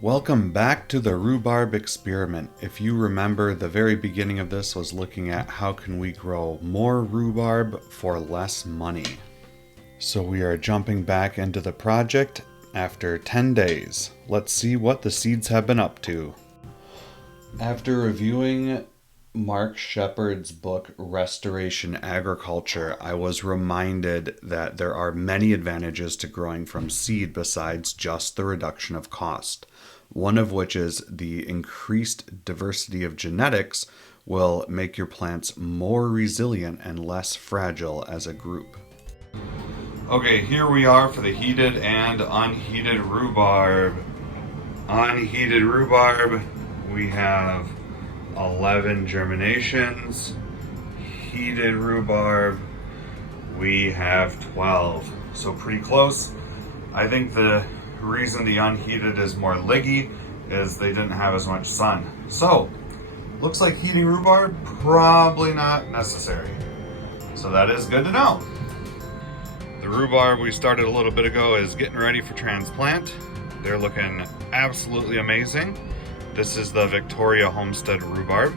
Welcome back to the rhubarb experiment. If you remember, the very beginning of this was looking at how can we grow more rhubarb for less money. So we are jumping back into the project after 10 days. Let's see what the seeds have been up to. After reviewing Mark Shepard's book, Restoration Agriculture, I was reminded that there are many advantages to growing from seed besides just the reduction of cost. One of which is the increased diversity of genetics will make your plants more resilient and less fragile as a group. Okay, here we are for the heated and unheated rhubarb. Unheated rhubarb, we have 11 germinations. Heated rhubarb, we have 12. So pretty close. I think the reason the unheated is more leggy is they didn't have as much sun. So, looks like heating rhubarb, probably not necessary. So that is good to know. The rhubarb we started a little bit ago is getting ready for transplant. They're looking absolutely amazing. This is the Victoria Homestead rhubarb.